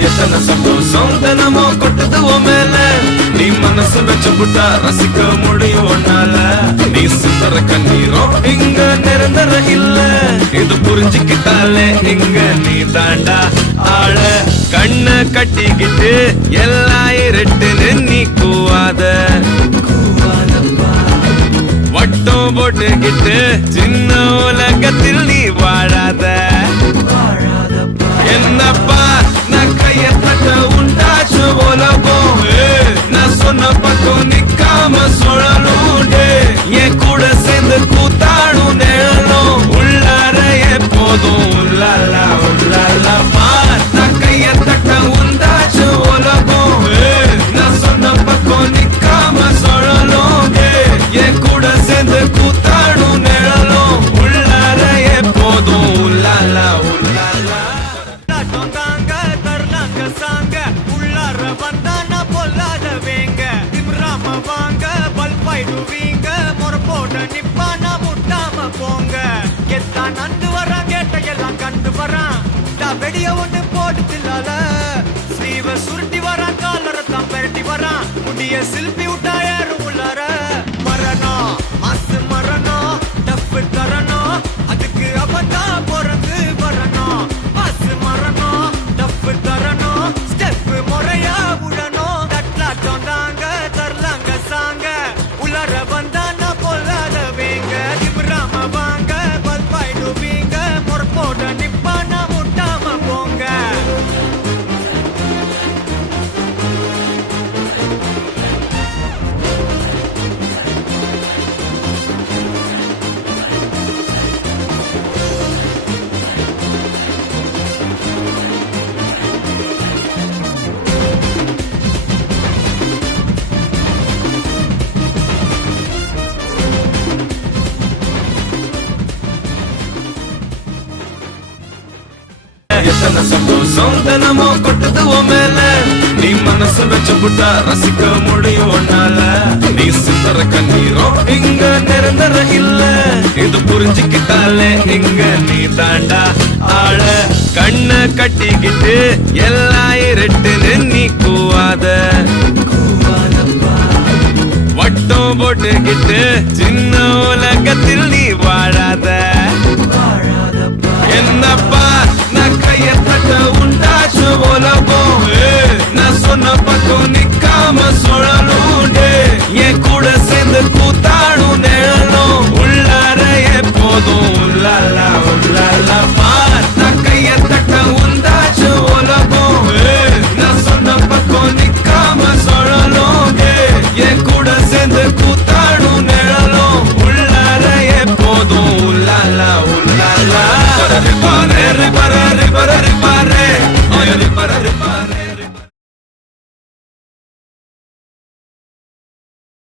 எத்தனை சந்தோஷம் தினமோ கொட்டது உன் மேல நீ மனசு வச்சு புட்டா ரசிக்க முடியும் ஒன்னால நீ சிந்தர கண்ணீரும் இங்க நிரந்தர இல்ல இது புரிஞ்சுக்கிட்டாலே இங்க நீ தாண்டா ஆள கண்ண கட்டிக்கிட்டு எல்லாம் இருட்டுன்னு நீ கூவாத வட்டம் போட்டுக்கிட்டு சின்ன உலகத்தில் நீ வாழாத என்னப்பா நான் கைய தட்ட உண்டாச்சு உலகம் நான் சொன்ன பக்கம் நிக்காம சுழலும் என் கூட சேர்ந்து கூத்தாடும் நிழலும் உள்ளார எப்போதும் உள்ளாலா உள்ளாலப்பா நான் கைய தட்ட உண்டாச்சு உலகம் நான் சொன்ன பக்கம் நிக்காம சுழலும் என் கூட சேர்ந்து கூத்தாடும் நிழலும் உள்ளார எப்போதும் உள்ளாலா உள்ளாலா வெடிய ஒண்ணு போட்டுலால ஸ்லீவ சுருட்டி வரான் காலரத்தான் பெரட்டி வரான் முடிய சில்பி விட்டா யாரும் உள்ளார மரணம் மாசு மரணம் டப்பு தரணும் அதுக்கு அவதான் பிறந்து வரணும் மாசு மரணம் டப்பு தரணும் ஸ்டெப் முறையா விடணும் தட்லாட்டம் தாங்க தரலாங்க சாங்க உள்ளார வந்தானா பொல்லாத வேங்க திமிராம வாங்க பல்பாயிடுவீங்க முறப்போட நிப்பானா எத்தனை சந்தோஷம் தினமோ கொட்டது உன் மேல நீ மனசு வச்சு புட்டா ரசிக்க முடியும் ஒன்னால நீ சிந்தர கண்ணீரும் இங்க நிரந்தர இல்ல இது புரிஞ்சுக்கிட்டாலே இங்க நீ தாண்டா ஆள கண்ண கட்டிக்கிட்டு எல்லாம் இருட்டுன்னு நீ கூவாத வட்டம் போட்டுக்கிட்டு சின்ன உலகத்தில் நீ வாழாத என்னப்பா நான் கைய தட்ட